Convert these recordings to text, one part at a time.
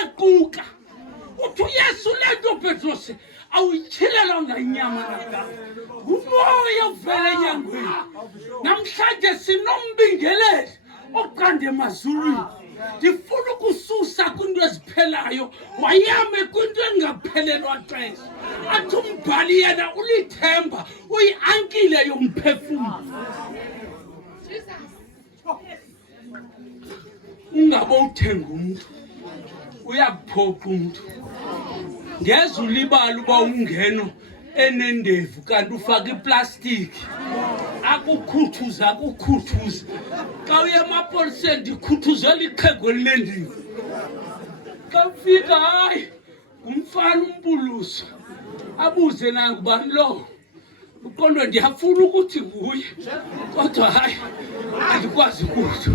uyaquka uthi uyesu lento Petros awuyichilelanga inyama nakala umoya uvele enyangweni namhlanje sinombingeleli oqanda emazulwini ndifuna ukususa kwinto eziphelayo wayame kwinto engaphelelwa xesha athi umbhali yena ulithemba uyi-ankile yomphefumlo ungabe uthenga umntu uyakuphoqa umntu ngeze ulibala uba ungeno enendevu kanti ufaka iplastiki akukhuthuza xa uye emapoliseni ndikhuthuzela iqhego elinendivu xa ufika hayi ngumfana umpuluso abuze nangubani lo uqondo ndiyafuna ukuthi nguye kodwa hayi andikwazi ukuthi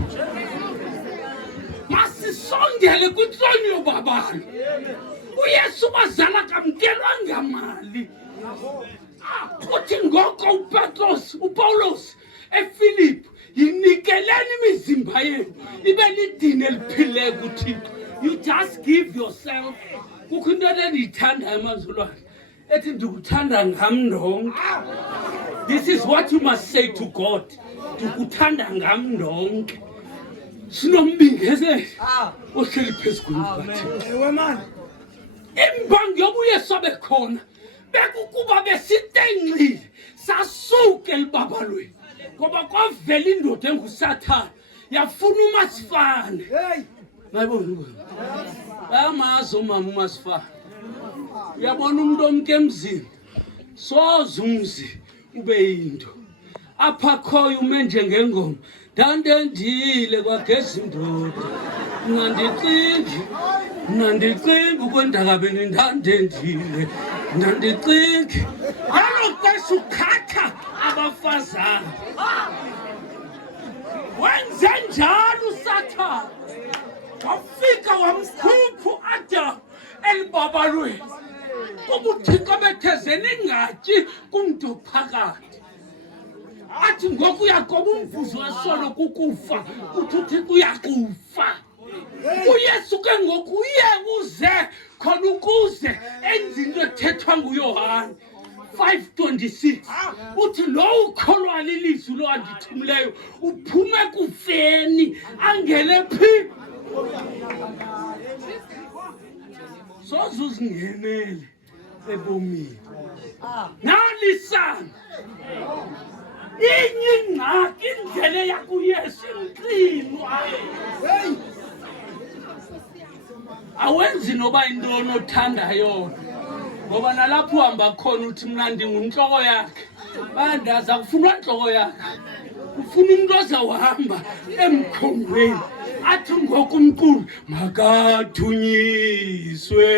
masisondele kwintloni yobabalo uyesu bazala kamkelwa ngamali kuthi ngoko upawulos eFilipi yinikeleni imizimba yenu ibe lidini eliphileyo kuThixo you just give yourself kukho into endiyithandayo emazulwane ethi ndikuthanda ngam ndonke this is what you must say to God ndikuthanda ngam ndonke sinombingezeli ohleli phezu kwendlu imbangi yobuyesu abekhona bekukuba besitenxile sasuke elibabalweni ngoba kwavela indoda engusathane yafuna umasifane mayibona bayamazi omama umasifane uyabona umuntu omke emzini soze umzi ube yinto apha khoyo ume njengengoma ndandendile kwageza indoda nandicingi ukwendakabeni ndandendile nandicingi alo xesha ukhatha abafazana wenze njalo usathane wafika wamkhupha uAdam elibabalweni kuba uThixo bethezeni ingatyi kumntu phakathi athi ngoku uyagoba umvuzo wesono kukufa uthi uThixo uyakufa uyesu ke ngoku uye uze khona ukuze enze into ethethwa nguYohane 5:26 uthi lo ukholwa lilizwi lo andithumileyo uphume kufeni angene phi soze uzingenele ebomini nalisana inye ingxaki indlela yakuyesu imqinwa awenzi noba intoni othandayo ngoba nalapho uhamba khona uthi mna ndinguntloko yakhe bandazi akufunwa ntloko yakhe ufuna umuntu ozawuhamba emkhondweni athi ngoku umqulu makathunyiswe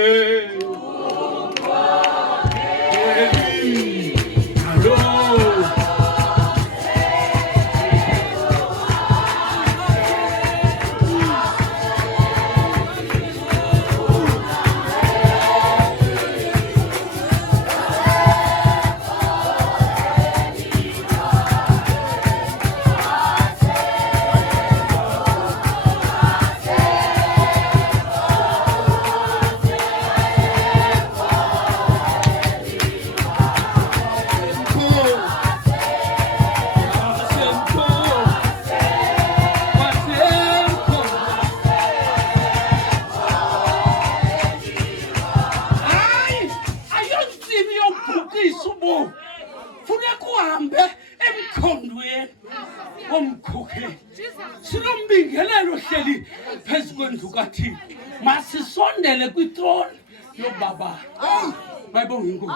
sinombingelelo hleli phezu kwendlu kaThixo masisondele kwitroni yobabalo bayibonga inkosi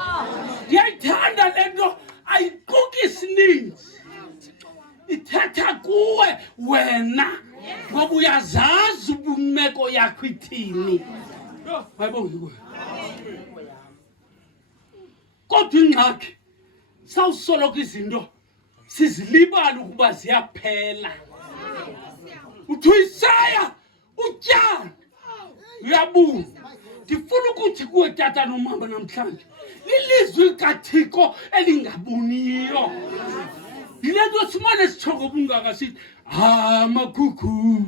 ndiyayithanda le nto ayiquki isininzi ithetha kuwe wena ngoba uyazazi ubumeko yakho ithini bayibonga inkosi kodwa ingxaki sawusoloko izinto sizilibala ukuba ziyaphela uthi Isaya utyana uyabunga ndifuna ukuthi kuwe tata nomama namhlanje lilizwi likaThixo elingabuniyo yile nto simane sithonga ubungaka sithi amakhukhu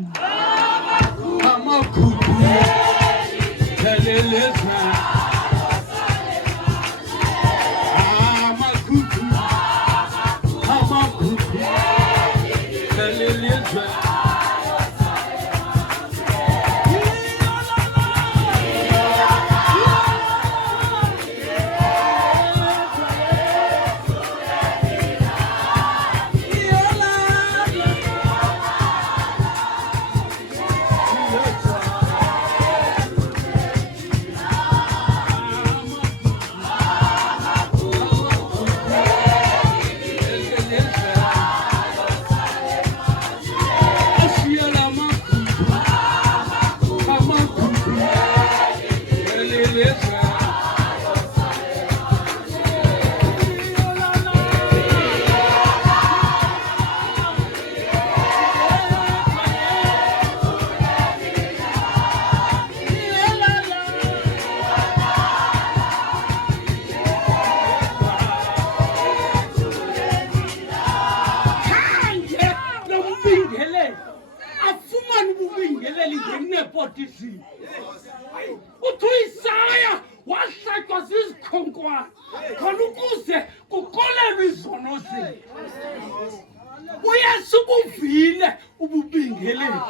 Uthi Isaya wahlatywa zizikhonkwane khona ukuze kukolelwe izono zethu. uYesu buvile ububingeleli,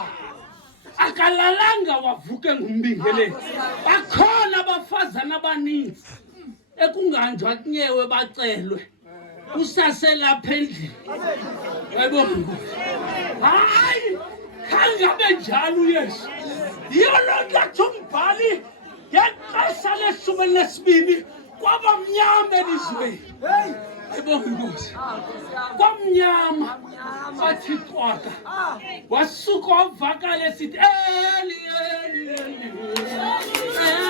akalalanga wavuke ngumbingeleli. Bakhona abafazana abaninzi ekunganjwa kunyewe bacelwe usaselapha endlini. Yayibona hayi khangabe njalo uYesu. Yiyo loo nto athi umbhali ngexesha le-12 kwaba mnyama elizweni. Yayibona inkosi, kwamnyama sathi cwaka, wasuka wavakala esithi Eli, Eli, Eli, Eli.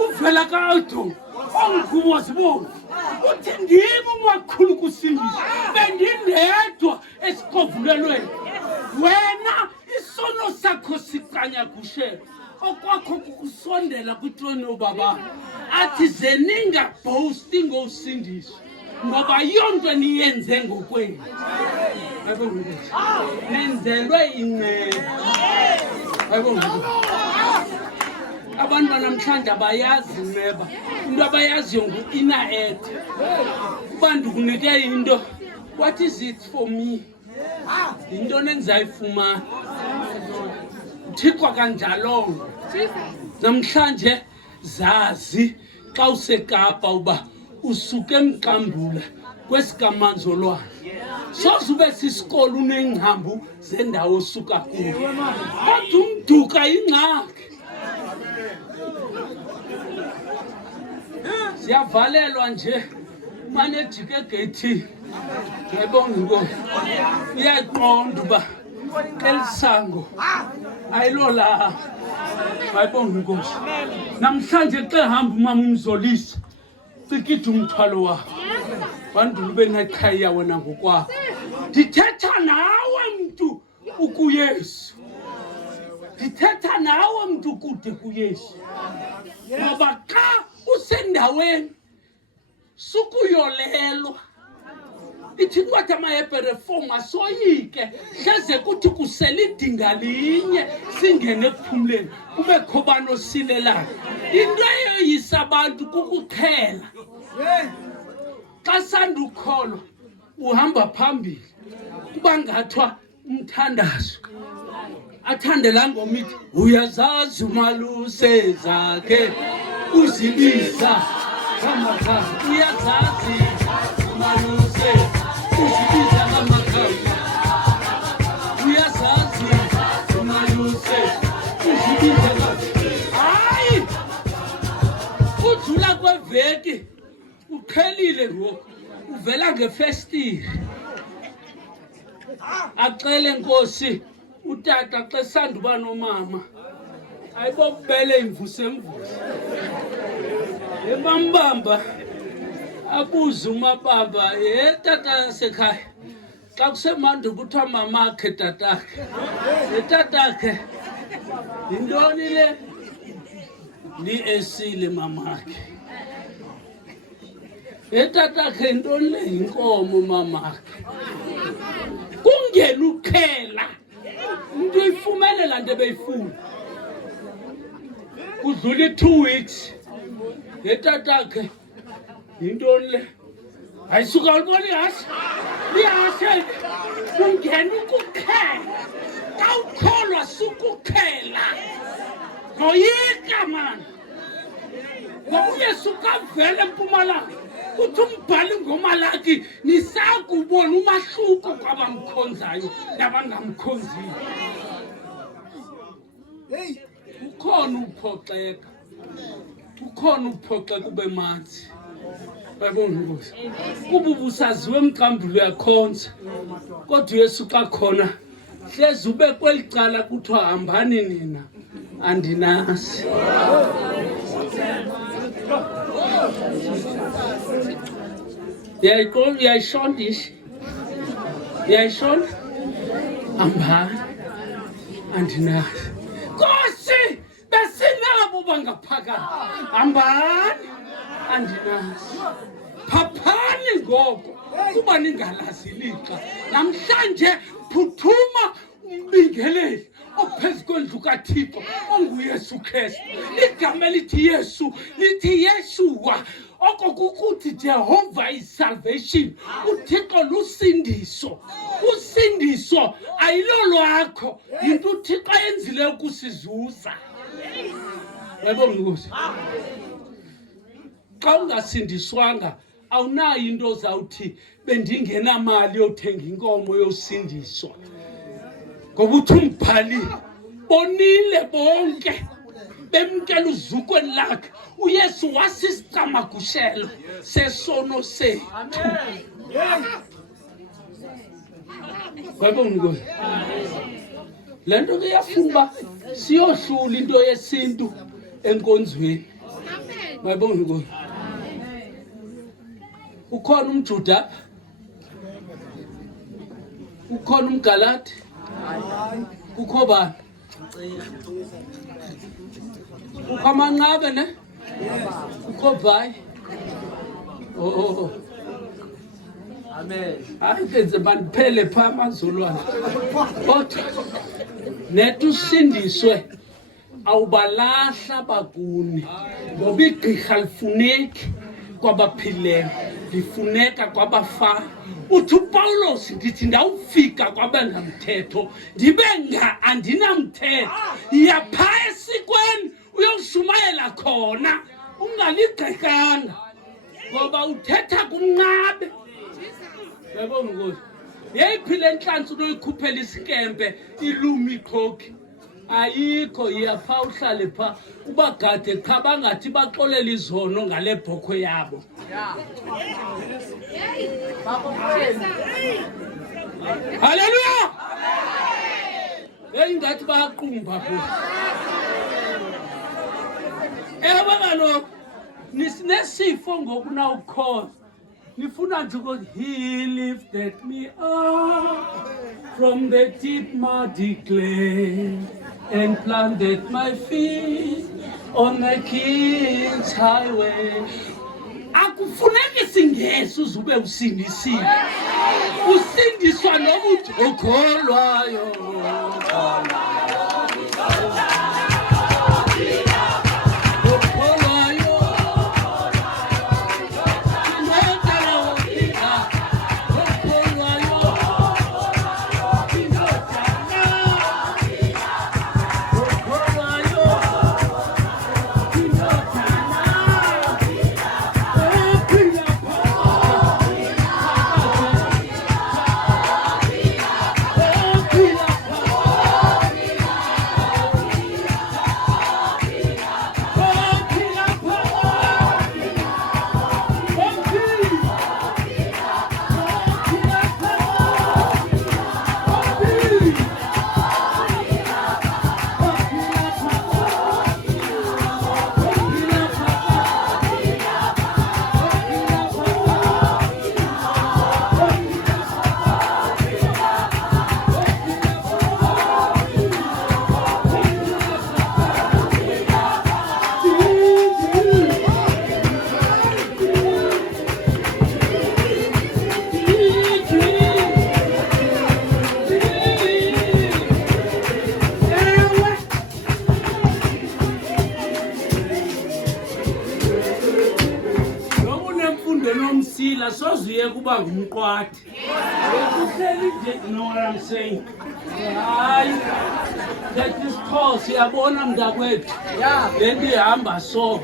Uvela kaThixo ongikhubo sibona uthi ndimi umakhulu kusindisa bendindedwa esiqovulelweni wena isono sakho siqanya kushela okwakho kukusondela kutroni ubaba athi zeninga boasting ngosindiswa ngoba yonke niyenze ngokwenu nenzelwe inceba. abantu banamhlanje abayazi neba into abayaziyo ngu-inner earth uba ndikunike into what is it for me yinto nendizayifumana uthixo kanjalo namhlanje zazi xa usekapa uba usuke emqambula kwesikamanzolwane soze ube sisikolo unengcambu zendawo osuka kuyo kodwa umduka yingxaki siyavalelwa nje umane ejike egeyithini ngayibonga inkosi uyayiqonda uba elisango ayilola ngayibonga inkosi namhlanje xa ehamba umama umzolisa cikide umthwalo wakho bandula ube nakhaya wena ngokwakho ndithetha nawe mntu ukuyesu ndithetha nawe mntu kude kuyesu ngoba xa usendaweni sukuyolelwa ithi incwadi yamaHebhere 4 masoyike hleze kuthi kuselidinga linye singene ekuphumleni kubekho banosilelayo into eyoyisa abantu kukuqhela xa sandukholwa uhamba phambili kuba ngathwa umthandazo athandela ngomithi uyazazi umaluse zakhe uzibiza ngamagama uyazazi umaluse uzibiza ngamagama uyazazi umaluse uzibiza hayi udlula kweveki uqhelile ngoku uvela ngefestile acele Nkosi utata xa sanduba nomama ayibobele imvuse emvuse ebambamba abuze umababa tata sekhaya xa kusemandi kuthiwa mamakhe tatakhe tatakhe yintoni le li-esile mamakhe tatakhe yintoni le yinkomo mamakhe kungena uqhela into ifumelela nto beyifuna kudlula 2 weeks tatakhe yintoni le ayisuka ulibona ihashe lihashe kungena ukuqhela xa ukholwa sukuqhela zoyika mani ngoba uyesu kavele empumalanga uthi umbhali ngomalaki nisakubona umahluko kwabamkhonzayo nabangamkhonziyo ukhona uphoxeka ube manzi bayibona Nkosi kuba ubusaziwe emqambulo uyakhonza kodwa uyesu xa khona hlezi ube kweli cala kuthiwa hambani nina andinazi yayishondisha yayishonda hambani andinazi Nkosi besinabo bangaphakathi hambani andinazi phaphani ngoko kuba ningalazi lixa namhlanje phuthuma umbingeleli ophezu kwendlu kaThixo onguYesu Kristu igama elithi Yesu lithi Yeshua oko kukuthi Jehova is salvation uThixo lusindiso usindiso ayilolwakho yinto uThixo ayenzile ukusizuza yabona Nkosi xa ungasindiswanga awunayo into ozawuthi bendingena mali yothenga inkomo yosindiswa ngoba uthi umbhali bonile bonke bemkela uzukweni lakhe uYesu wasisicamagushelo sesono sethu bayibona Nkosi le nto kuyafuna uba siyohlula into yesintu enkonzweni bayibona Nkosi ukhona umJuda ukhona umGalati kukho bani kukho amanqabe ne kukho vayi amen hayi kenze bandiphele phaa amazulwana kodwa nethi usindiswe awubalahla bakuni ngoba igqirha lifuneki kwabaphilileyo lifuneka kwabafa. Uthi uPawulos ndithi ndawufika kwabengamthetho ndibe andinamthetho, yapha esikweni uyoshumayela khona ungaligqekanga ngoba uthetha kumnqabe. Yabona Nkosi, yeyiphi le nhlansi unoyikhuphela isikempe ilumi iqhoki? Ayikho, yapha uhlale pha ubagade cha bangathi baxolela izono ngale bhokhwe yabo. Haleluya! Engathi bayaqumba pho. Kaloku nisinesifo ngoku nawukhoza. Nifuna nje ukuthi he lifted me up from the deep muddy clay and planted my feet on the King's highway. Akufuneki singesi uzube usindisiwe. Usindiswa noma uthi okholwayo. Sozuye kuba ngumqwathi. Ukuhleli nje, you know what I'm saying? Hayi. That is cause yabona mntakwethu. Lento ihamba so.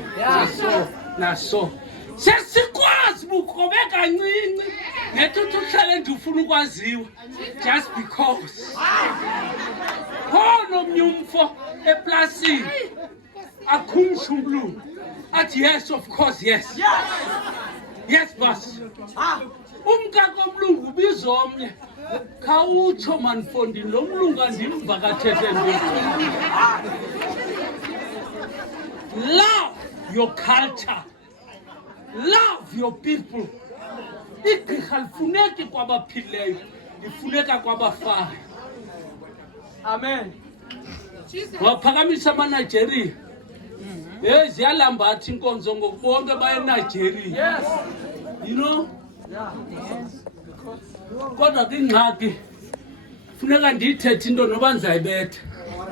Naso. Sesikwazi bukhobe kancinci. Ngethuthi uhlale nje ufuna ukwaziwa just because. Khona omnye umfo eplasini. Akhumsha umlungu. Athi yes, of course, yes. Yes, boss. Umkako mlungu bizomnye. Khawutsho manfondi lo mlungu andimvakathethe nto. Love your culture. Love your people. Igqirha lifuneki kwabaphilileyo, lifuneka kwabafayo. Amen. Waphakamisa amaNigeria. Ziyalambatha inkonzo ngokubonke baye Nigeria. Yes. You know? Kodwa ingxaki funeka ndithethe into noba ndizayibetha.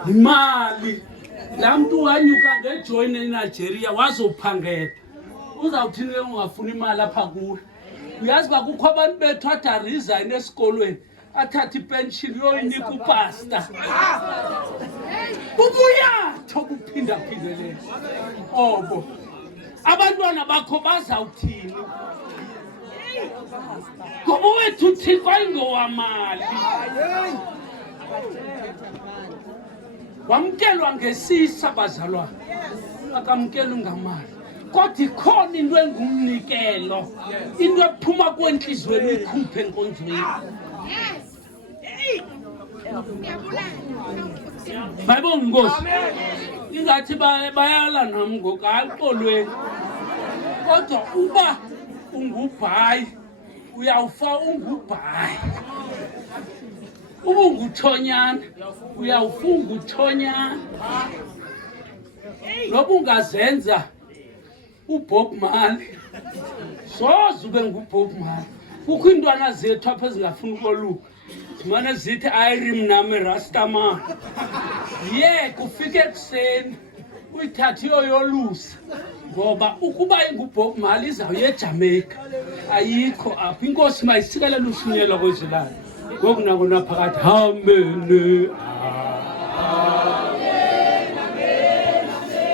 Imali. La mntu wanyuka ngejoin eNigeria wazophangela. Uzawuthini ke ungafuna imali apha kuwe? Uyazi ba kukho abantu bethu athi resign esikolweni athatha ipension yoyinika upasta. Ubuyatho kuphinda phindelela. Obo. Abantwana bakho bazawuthini? Ngoba wethu uThixo ayingowamali. Wamkelwa ngesisa bazalwane. Akamkela ngamali. Kodwa ikhona into engumnikelo. Into ephuma kwenhlizweni ikhuphe enkonzweni. Bayibonga Nkosi. Ingathi bayala nami ngokuqolweni. Kodwa uba ungubhayi uyawufa ungubhayi. Uba unguthonyana uyawufunga uthonyana. Loba ungazenza uBob Marley. Soze ube nguBob Marley. Kukho intwana zethu apha ezingafuna ukoluka. zimane zithi ayirim nami rastaman ye kufike ekuseni uyithathe iyoyolusa ngoba ukuba inguBob Marley izawuye eJamaica ayikho apho inkosi mayisikelele ushunyelwa kwezilalo ngoku nako naphakathi hamene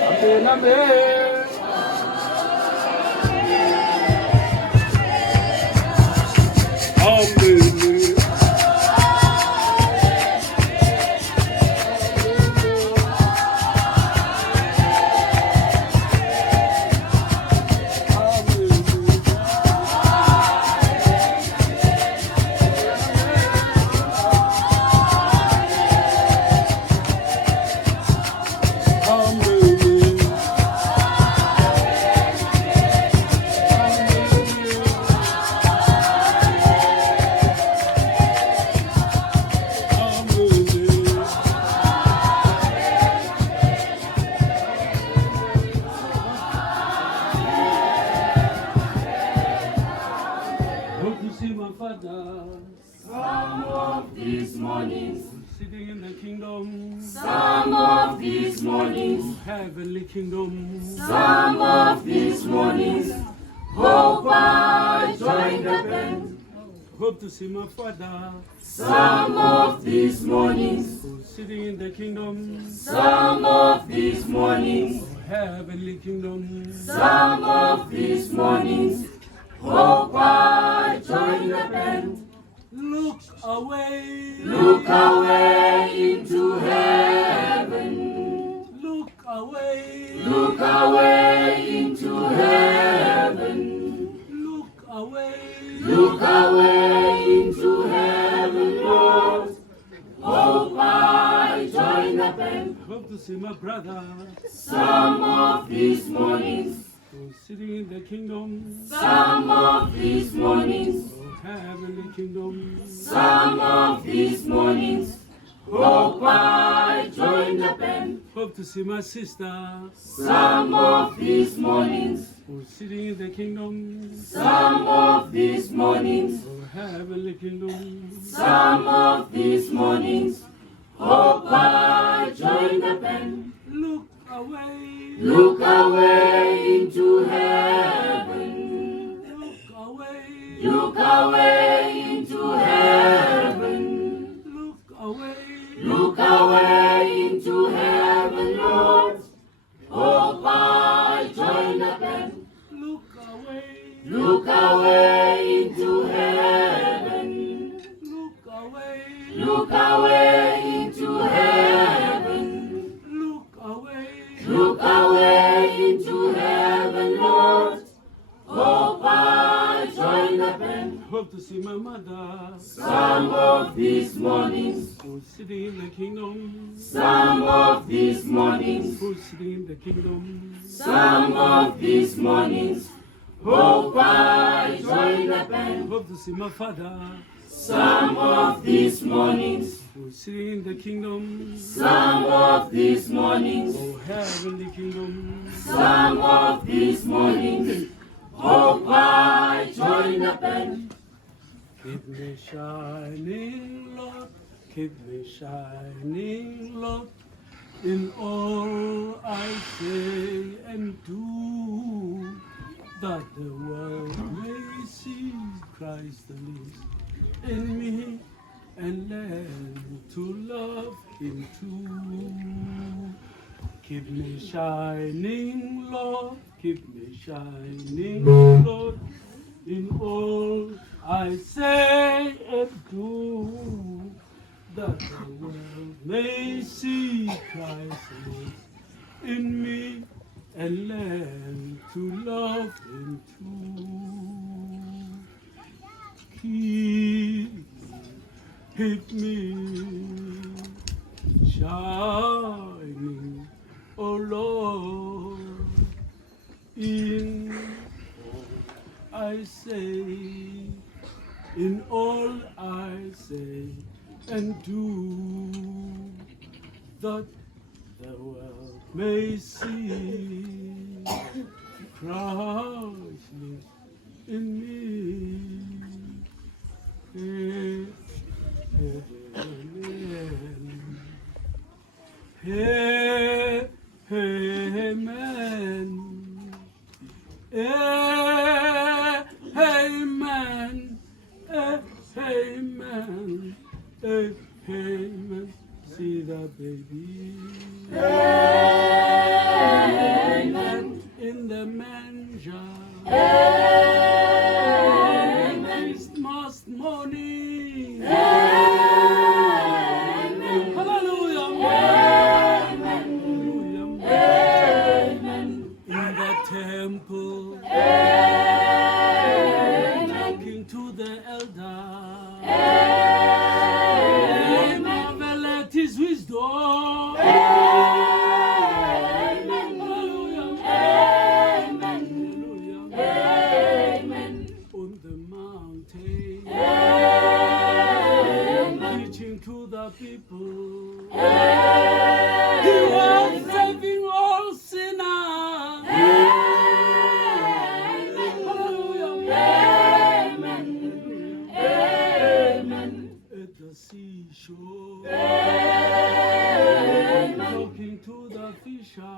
amen amen Some of these mornings, sitting in the kingdom, some of these mornings, heavenly kingdom, some of these mornings, hope I join the band. hope to see my father, Some of these mornings, sitting in the kingdom, some of these mornings, heavenly kingdom, some of these mornings, hope I join the band. look away, Look away into heaven. look away, Look away into heaven. look away, Look away into heaven, Lord. Hope I join the band. hope to see my brother, Some of these mornings, sitting in the kingdom, some of these mornings, heavenly kingdom, some of these mornings, hope I join the band. hope to see my sister, Some of these mornings, sitting in the kingdom, some of these mornings, heavenly kingdom, some of these mornings, hope I join the band. look away, Look away into heaven. look away, Look away into heaven. look away, Look away into heaven, Lord. Hope I join the band. look away, Look away into heaven. look away, Look away into heaven. look away, Look away into heaven, Lord. Hope I join the band. hope to see my mother, Some of these mornings, sitting in the kingdom, some of these mornings, sitting in the kingdom, some of these mornings, hope I join the band. hope to see my father, Some of these mornings, sitting in the kingdom, some of these mornings, heavenly kingdom, some of these mornings, hope I join the band. keep me shining, Lord, keep me shining, Lord, in all I say and do, that the world may see Christ lives in me and learn to love Him too. Keep me shining, Lord, keep me shining, Lord, in all I say and do, that the world may see Christ lives in me and learn to love Him too. Keep me shining, oh Lord, in all I say, in all I say and do, that the world may see Christ lives in me. Amen. Amen. Amen. See the baby. Amen. In the manger. Amen. Christmas morning. Amen. Hallelujah. Amen. Amen. In the temple. Amen. Talking to the elder. Amen. Marvel his wisdom. Amen. Hallelujah. Amen. Amen. On the mountain. Amen. Preaching to the people. Amen. He was saving all sinners. Amen. Hallelujah. Amen. Amen. At the seashore. Amen. Talking to the fisher.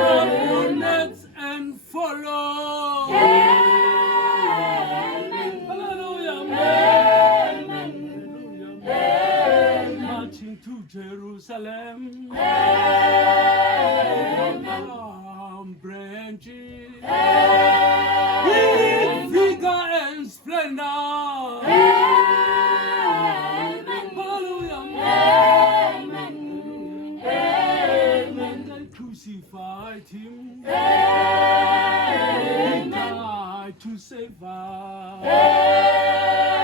Drop your nets and follow. Amen. Hallelujah. Amen. Amen. Marching to Jerusalem. Amen. Branches. With vigor and splendor. Amen. Hallelujah. Amen. Amen. They crucified him. Amen. He died to save us.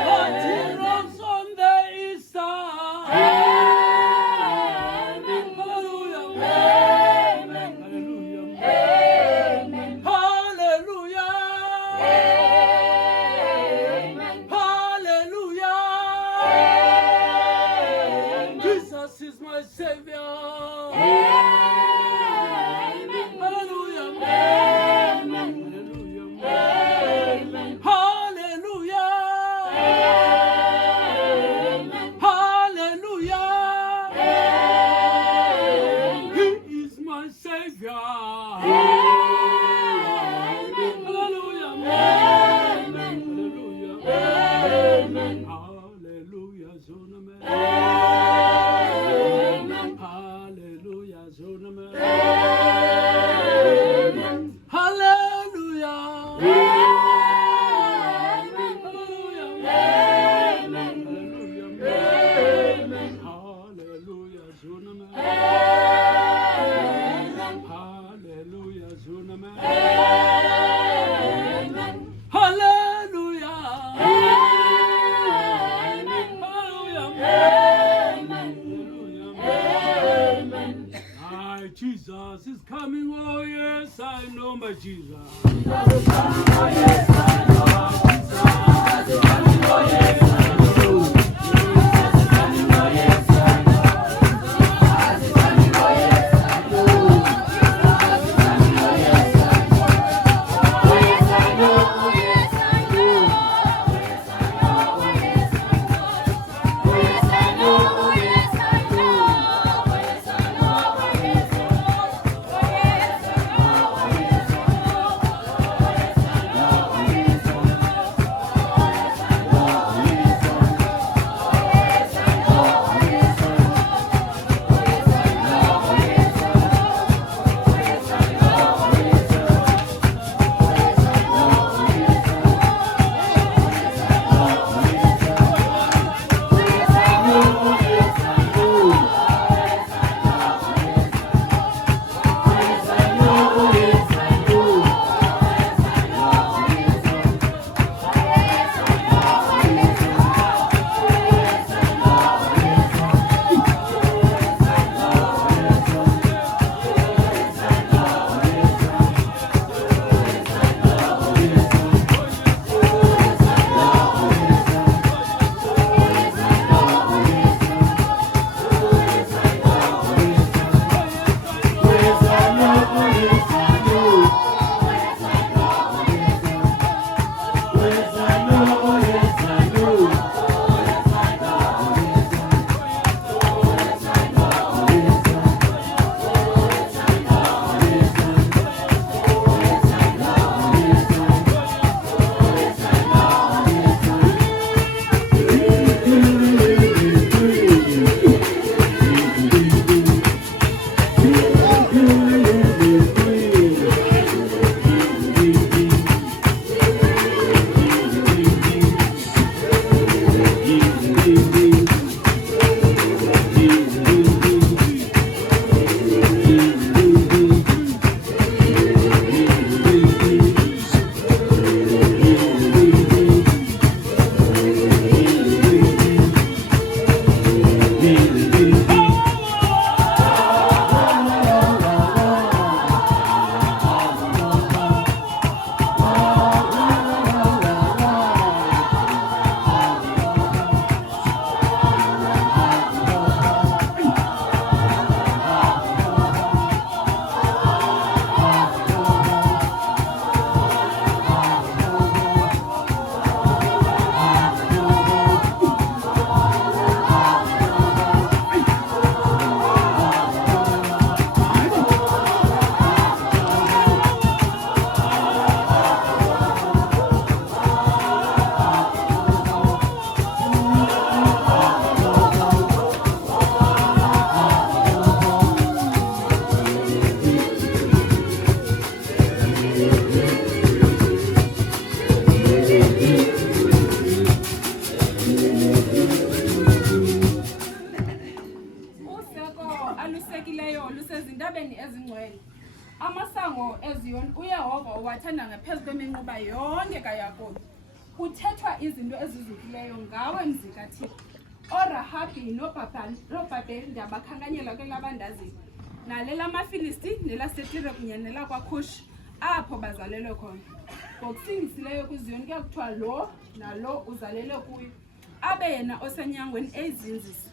But he rose on the Easter. Amen. Hallelujah. Amen. Hallelujah. Amen. Hallelujah. Amen. Hallelujah. Amen. Jesus is my Savior. Amen. Hallelujah. Amen. Hallelujah. Amen. Hallelujah. Amen. Hallelujah. Amen. He is my Savior. Amen. Hallelujah. Amen. Hallelujah. Amen. Hallelujah. Zonaman. Amen. Hallelujah. Zonaman. Amen. Hallelujah. Amen. Hallelujah. Amen. Hallelujah. Amen. Hallelujah. Zonaman. Amen. Hallelujah. Zonaman. Amen. Hallelujah. Amen. Hallelujah. Amen. Hallelujah. Amen. My Jesus is coming. Oh yes, I know my Jesus. engcwele amasango eziyoni uyehova uwathanda ngaphezu kweminquba yonke kayakobi kuthethwa izinto ezizukileyo ngawe mzi kaThixo orahabi nobhabheli ndiyabakhankanyela kwelabandaziyo nalelamafilisti nelasetire kunye nelakwakushi apho bazalelwe khona ngokusingisileyo kwiziyoni kuya kuthiwa lo nalo uzalelwe kuyo abe yena osenyangweni ezinzisa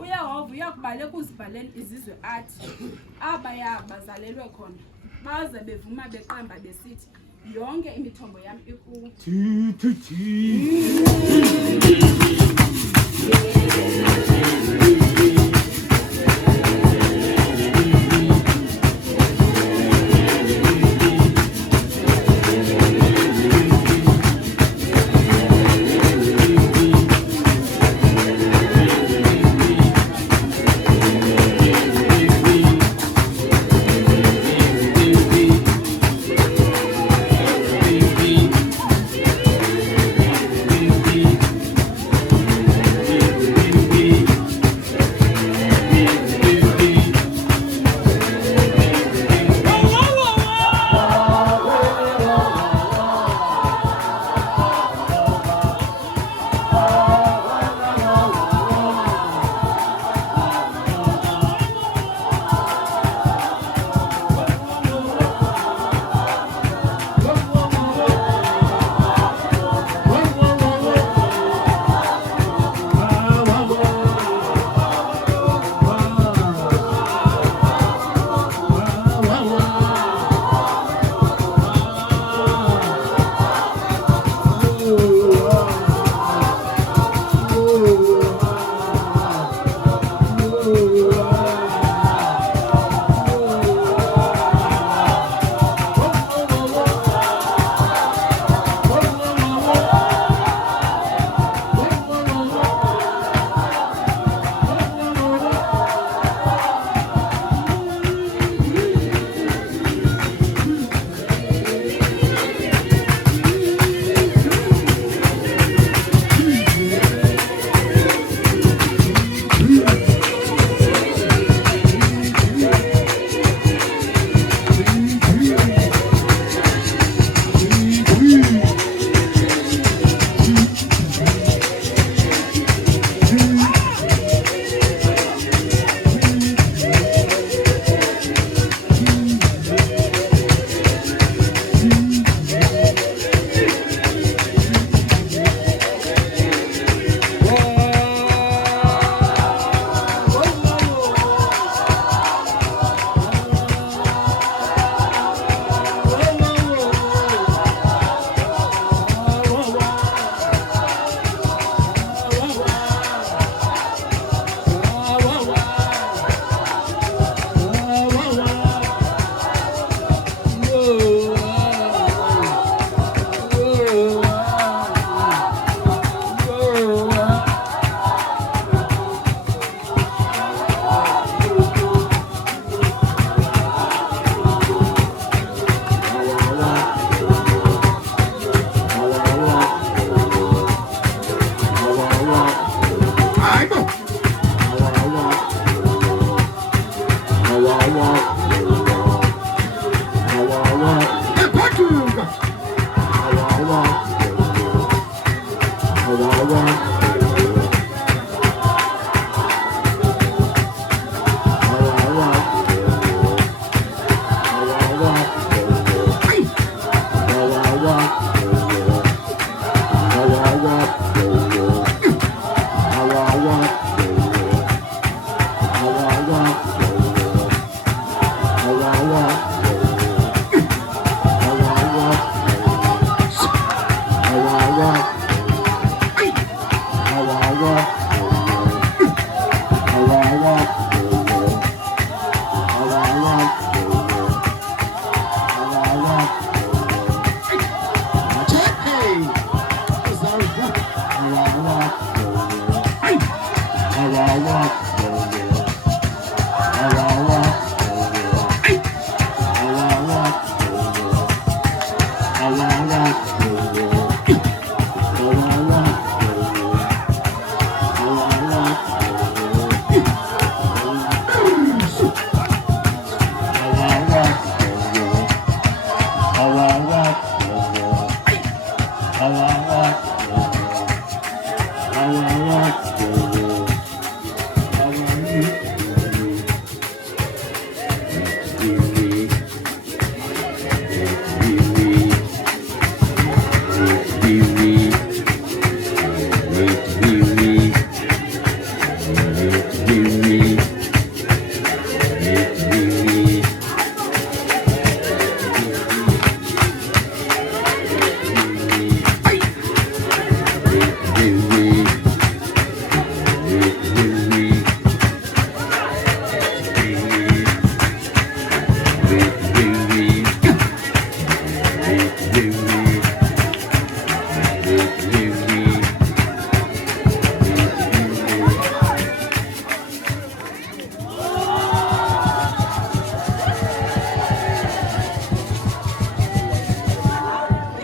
uyehova uyakubale ekuzibhaleni izizwe athi abaya bazalelwe khona baze bevuma beqamba besithi yonke imithombo yam ikuwo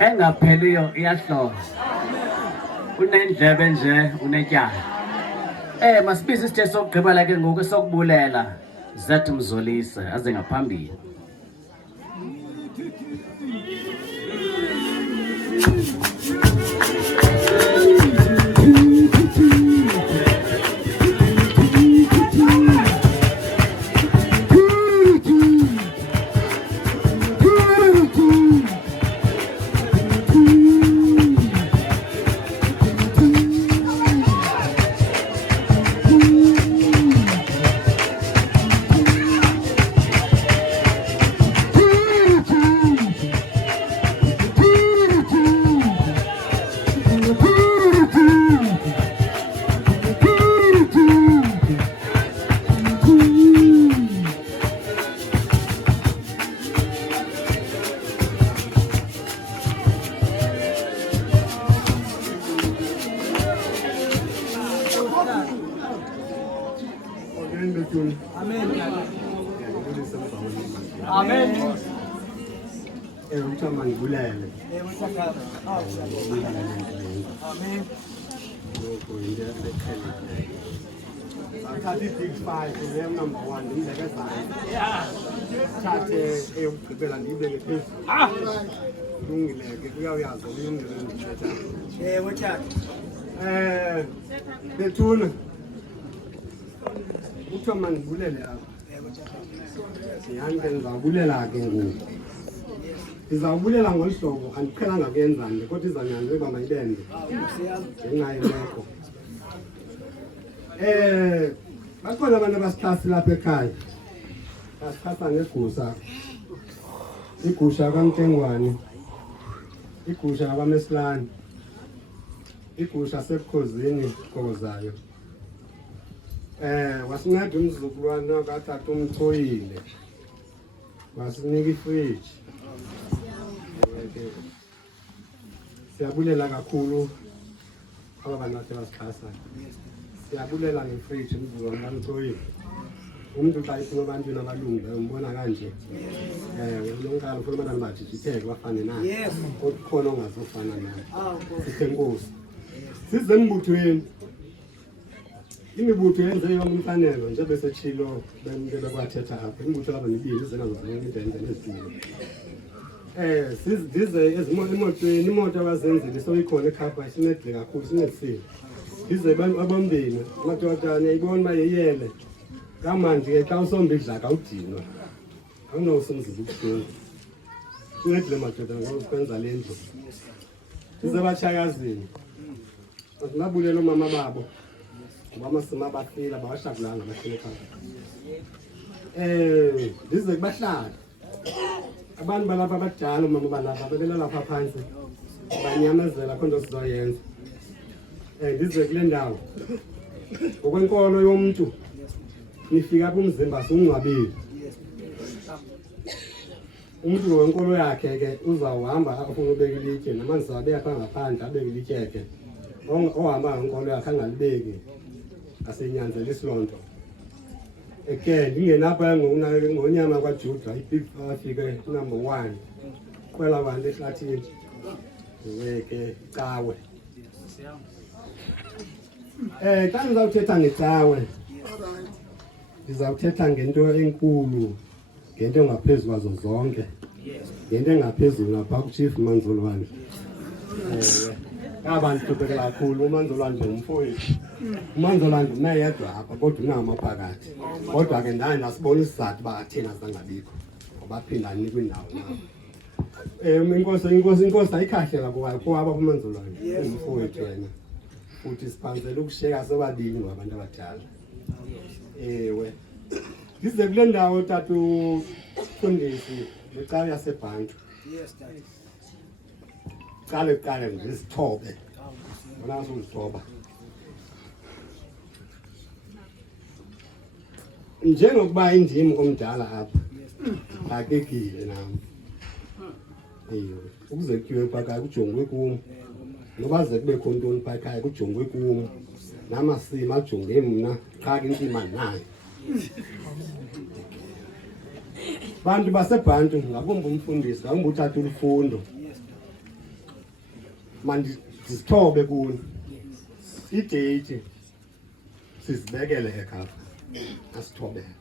engapheliyo iyahlola unendlebe nje unetyala masibize isithe sokugqibela ke ngoku sokubulela zathi mzolise aze ngaphambili Amen. Utama ngibulele. Amen. Thathe i-big five number 1 ndibeke ezantsi. Thathe eyokugqibela ndiyibeke phezulu. Kulungileke kuyawuyazi okulungile endithethayo. Bethuna kuthiwa mandibulele apha. Yani ke ndizawubulela ke ngoku. Ndizawubulela ngolu hlobo andiqhelanga kuyenza nje kodwa izanyanzeleka uba mayibenze ngenxa yemeko. Bakhona abantu abasixhasi lapha ekhaya. Basixhasa ngegusa. Igusha kaMtengwane. Igusha kaMesilani. Igusha sebukhosini qozayo. Wasinceda umzukulwana katata uMthoyile. Wasinika ifridge. Siyabulela kakhulu aba bantu basixhasa. Siyabulela ngefridge umzukulwana kaMthoyile. Umuntu xa ifuna abantwini abalungileyo umbona kanje. Unonkalo ufuna abantwana bajijitheke bafane naye. Kodwa khona ongazofana naye. Sithe Nkosi. Size embuthweni. Imibutho yenze yonke imfanelo nje besetshilo bekwathetha apha. Imibutho laba nibili izengazo zonke into nezithile. Sizize emotweni imoto abazenzile soyikhona ekhapha sinedle kakhulu sinesile. Size abambini amatotane ayibona uba yeyele. Kamanje ke xa usomba idlaka udinwa. Awunosomzile ubuhlungu. Sinedle madoda ngokwenza le ndlu. Size abashayazini. Asimabulela umama babo. Amasima abafila bawashakulanga bahlele ekhaya. Ndize kubahlala. Abantu balapha abadala umama balapha babelala lapha phansi. Banyamezela khona sizoyenza. Ndize kule ndawo. Ngokwenkolo yomuntu nifika apha umzimba sungcwabile. Umuntu ngokwenkolo yakhe ke uzawuhamba afuna ubeka ilitye namanzi sabe apha ngaphandle abeke ilitye ke. Ohamba ngenkolo yakhe angalibeki. Asenyanzela isilonto. Ndingenapha ngonyama kwaJuda i-big afike number 1. Kwela bantu ehlathini. Ke cawe. Xa ndizawuthetha ngecawe. Ndizawuthetha ngento enkulu, ngento engaphezulu kwazo zonke. Ngento engaphezulu ngapha kuChief Manzolwane. Abantu hlupheke kakhulu uManzolwane ngumfowethu. uManzolwane unayedwa apha kodwa unamaphakathi. Kodwa ke ndasibona isizathu uba athena zangabikho. Ngoba phinda nikwe indawo nawo. Inkosi ayikhahlela kuwaba uManzolwane. Ungumfowethu wena. Futhi siphanzela ukusheka sobabili ngabantu abadala. Ewe. Ndize kule ndawo tatu Mfundisi necawe yasebhanki. Yes, Daddy. Qale ngizithobe. Wona uzithoba. Njengokuba indimi omdala apha. akekile nami ukuze kutyiwe phakayi kujongwe kum noba ze kube khona ntoni phakayi kujongwe kum namasimo ajonge mna qha ke intsima nayo bantu basebhantu ngabumba umfundisi ngabumba uthatha ulifundo mandizithobe kuni idate sizibekele ekhaya asithobele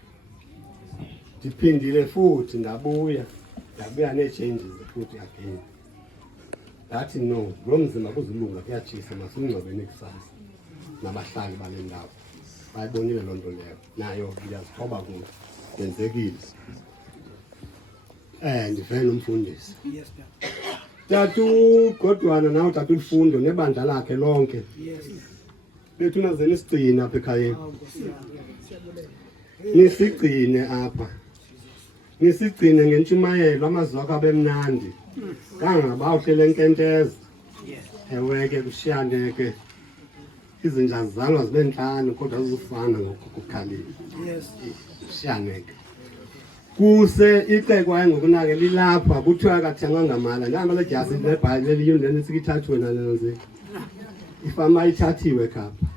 ndiphindile futhi ndabuya nee-changes futhi again ndathi no lo mzima kuzilunga kuyatshisa masimngcwabeni kusasa nabahlali bale ndawo bayibonile loo nto leyo nayo ndiyazithoba kuyo yenzekile ndivele nomfundisi tata uGodwana nawe tata ulifundo nebandla lakhe lonke bethu nazeni isigcina apha ekhayeni nisigcine apha nisigcine ngentshumayelo amazwi akho abe mnandi kangaba uhlele enkenteza ewe ke kushiyane ke izinja zizalwa zibe ntlanu kodwa zizufana ngokukhalile kushiyane ke kuse ixekwayo ngokunake lilapha kuthiwa kathengwa ngamala ndihamba le dyasi lebhayile liyundleni sikithathiwe nanenzi ifama ayithathiwe khapha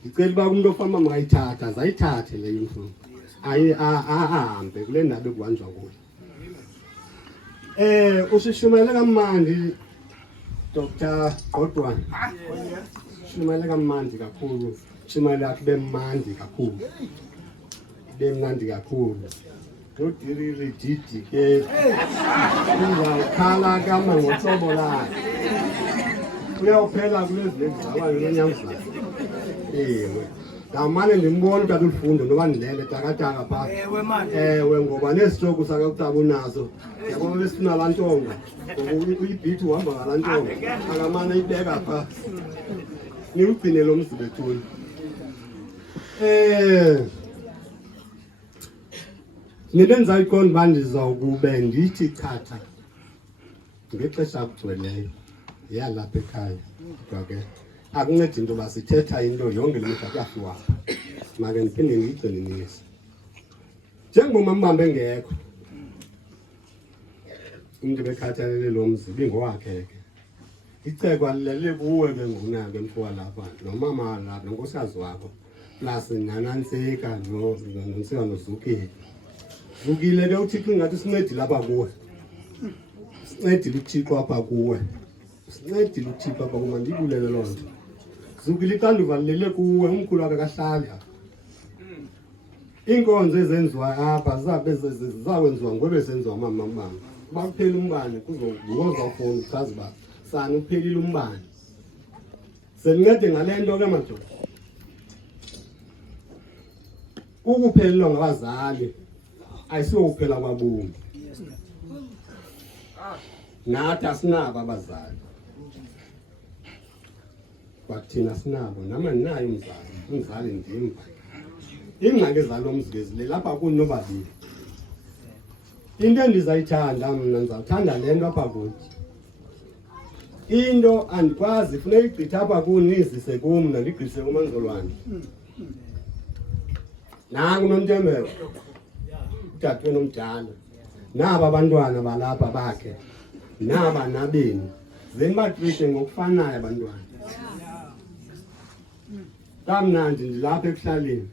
ndicela uba umntu ofama makayithatha zayithathe le yimfundo ahambe kule ndawo ekuhanjwa kuyo ushishumele kamandi Dr. Godwana ushishumele kamandi kakhulu ushishumele yakhe bemandi kakhulu bemnandi kakhulu nodiriri didi ke uzawukhala kama ngohlobo lakhe uyawuphela kulezi lezizalwane lonyamzana ewe ngamane ndimbona utata ulifundo noba ndilele takataka phaa ewe ngoba nesitoku sakhe kutaba unazo yabona besifuna laa ntonga uyibhithi uhamba ngalaa ntonga akamane ayibeka phaa niwugcine lo mzi bethuni ninto endizayiqonda uba ndizawukube ndithi chatha ngexesha kugcweleyo yalapha ekhaya kodwa ke akuncedi into yoba sithetha into yonke le mihla kuyafiwa make ndiphinde ndiyigxininise njengoba mbambe engekho umntu bekhathalele lo mzi bingowakhe ke icekwa lilele kuwe ke ngokunake mfoka lapha nomama lapha nonkosikazi wakho plus nanantsika nonsika nozukile zukile ke uthixo ingathi sincedile apha kuwe sincedile uthixo apha kuwe sincedile uthixo apha kuwe mandibulele loo nto zukile ixanduva lilele kuwe umkhulu wakhe kahlali iinkonzo ezenziwa apha zizakwenziwa ngobe zenziwa mama mbane uba kuphela umbane kuzawufona uchaza uba sani uphelile umbane selincede ngale nto ke madoda ukuphelelwa ngabazali ayisiwokuphela kwabomi nathi asinabo abazali kwathina sinabo nama ndinayo umzali ndimva ingxaki ezalo mzi lapha kuni nobabili into endizayithanda mna ndizawuthanda le nto apha kuni into andikwazi funeka igqitha apha kuni nizise kum nandigqise kumanzolwane nangu noNtembeko udadewenu omdala naba abantwana balapha bakhe naba nabeni zembatrishe ngokufanayo abantwana kamnandi ndilapha ekuhlaleni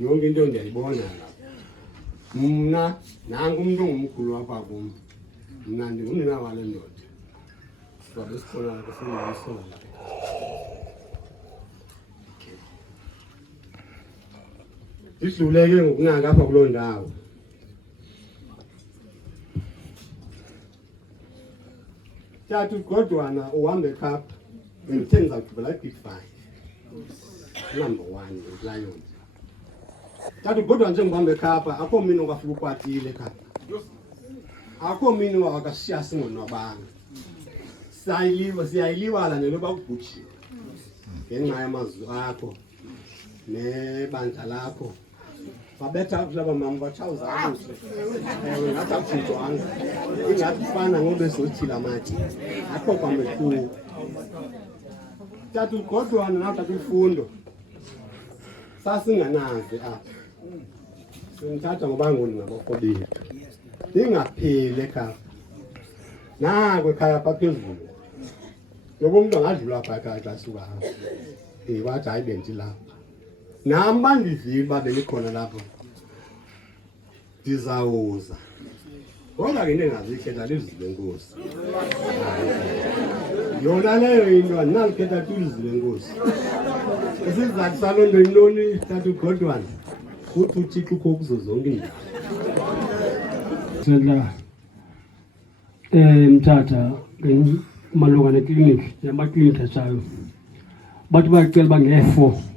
yonke into ndiyayibona lapha mna nangu umntu ongumkhulu apha kum mna ndingunina wale ndoda sabe sikhona kuseyisola sidluleke ngokunaka apha kuloo ndawo tata uGodwana uhambe ekhapha ndithe ndizawugqibela i-big 5 number 1 Lions tata uGodwana njengokuhamba ekhapha akho mini okwafika ukwatile ekhapha akho mini wakashiya singonwabanga siyayiliwala neloba kugutshiwe ngenxa yamazwi akho nebandla lakho babetha kulaba mama batshawuza kuhle ngathi akuthintwanga ingathi kufana ngoba ezothile amatye akho kwamekhulu tata uGodwana nawe tata ulifundo sasinganazi apha singithatha ngoba ngoni ngaboqobile ingapheli ekhaya naku ekhaya phaphezulu ngoba umuntu angadlula phakathi xa suka wathi hayi benti lapha nami bandivile babe likhona lapho ndizawuza kodwa ke into engazikhetha lizile Nkosi yona leyo into andinalikhetha tu lizile Nkosi isizathu saloo nto yintoni tata uGodwana uthi uThixo ukho kuzo zonke iindawo Sela Mthatha malunga neklinikhi yamaklinikhi esayo bathi bacela bange-4